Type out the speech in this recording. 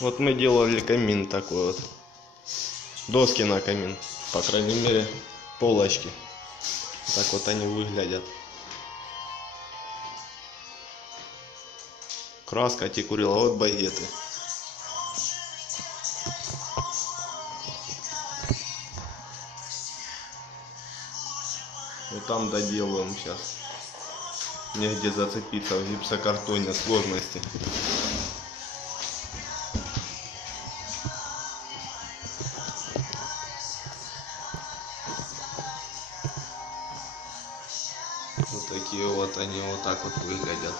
Вот мы делали камин такой вот. Доски на камин. По крайней мере, полочки. Так вот они выглядят. Краска текурила, вот багеты. И там доделываем сейчас. Негде зацепиться в гипсокартоне, сложности. Вот такие вот они вот так вот выглядят.